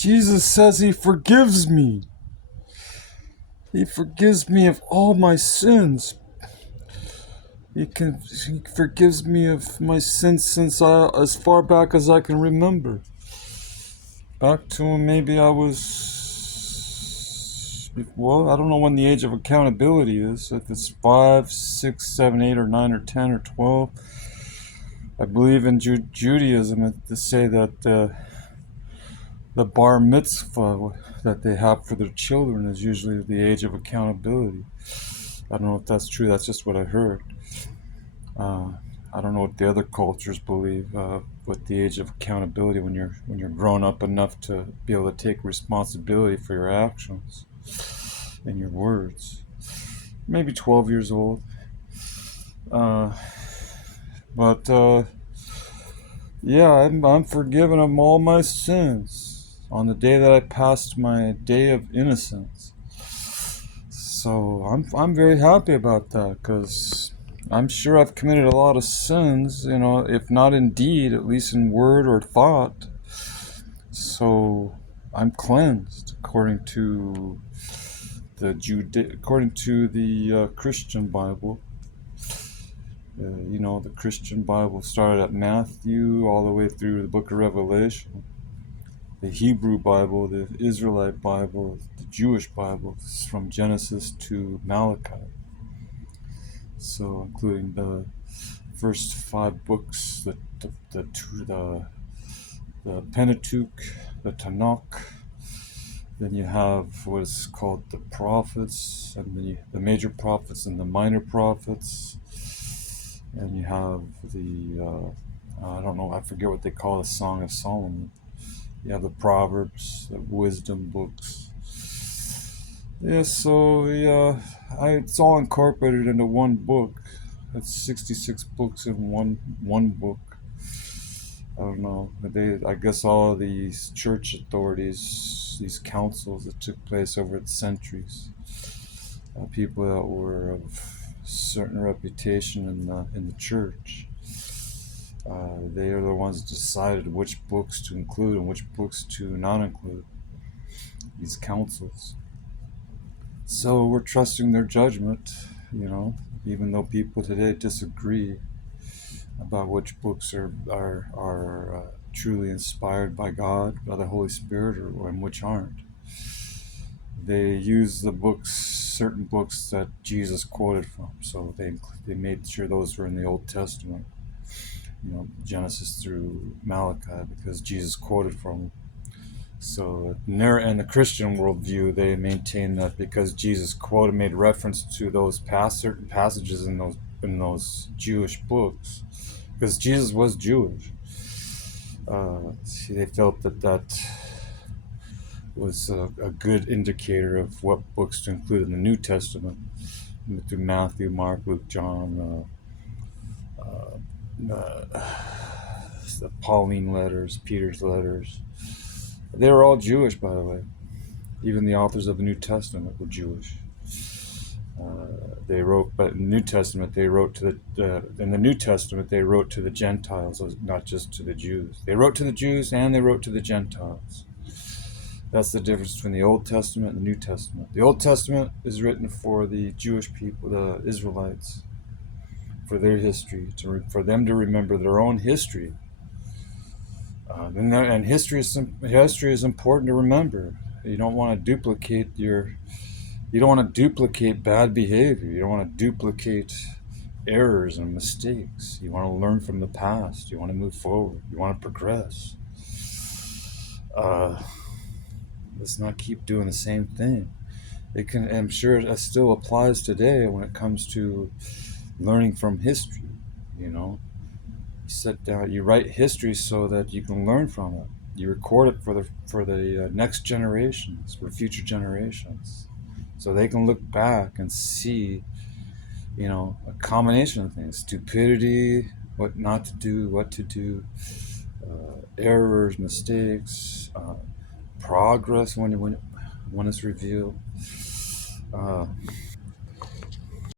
Jesus says he forgives me. He forgives me of all my sins. He forgives me of my sins since as far back as I can remember. Back to when maybe I was, well, I don't know when the age of accountability is. If it's 5, 6, 7, 8, or 9, or 10, or 12. I believe in Judaism to say that the bar mitzvah that they have for their children is usually the age of accountability. I don't know if that's true. That's just what I heard. I don't know what the other cultures believe with the age of accountability when you're grown up enough to be able to take responsibility for your actions and your words. Maybe 12 years old. Yeah, I'm forgiven of all my sins on the day that I passed my day of innocence. So I'm very happy about that, because I'm sure I've committed a lot of sins, if not in deed, at least in word or thought. So I'm cleansed according to the Christian Bible. The Christian Bible started at Matthew all the way through the book of Revelation. The Hebrew Bible, the Israelite Bible, the Jewish Bible, is from Genesis to Malachi. So, including the first 5 books, the Pentateuch, the Tanakh. Then you have what is called the prophets, and the major prophets and the minor prophets. And you have I don't know, I forget what they call the Song of Solomon. You have the Proverbs, the wisdom books. Yeah, so it's all incorporated into one book. It's 66 books in one book. I don't know. I guess all of these church authorities, these councils that took place over the centuries, people that were of certain reputation in the church, they are the ones that decided which books to include and which books to not include. These councils. So we're trusting their judgment, even though people today disagree about which books are truly inspired by God, by the Holy Spirit, or which aren't. They use certain books that Jesus quoted from, so they made sure those were in the Old Testament, Genesis through Malachi, because Jesus quoted from them. So in the Christian worldview, they maintain that because Jesus made reference to those certain passages in those Jewish books, because Jesus was Jewish. They felt that was a good indicator of what books to include in the New Testament, through Matthew, Mark, Luke, John, the Pauline letters, Peter's letters. They were all Jewish, by the way. Even the authors of the New Testament were Jewish. They wrote, but in the New Testament, they wrote to the Gentiles, not just to the Jews. They wrote to the Jews and they wrote to the Gentiles. That's the difference between the Old Testament and the New Testament. The Old Testament is written for the Jewish people, the Israelites, for their history, for them to remember their own history. And history is important to remember. You don't want to duplicate bad behavior. You don't want to duplicate errors and mistakes. You want to learn from the past. You want to move forward. You want to progress. Let's not keep doing the same thing. I'm sure it still applies today when it comes to learning from history. You sit down, you write history so that you can learn from it. You record it for the next generations, for future generations, so they can look back and see, a combination of things: stupidity, what not to do, what to do, errors, mistakes, progress when it's revealed.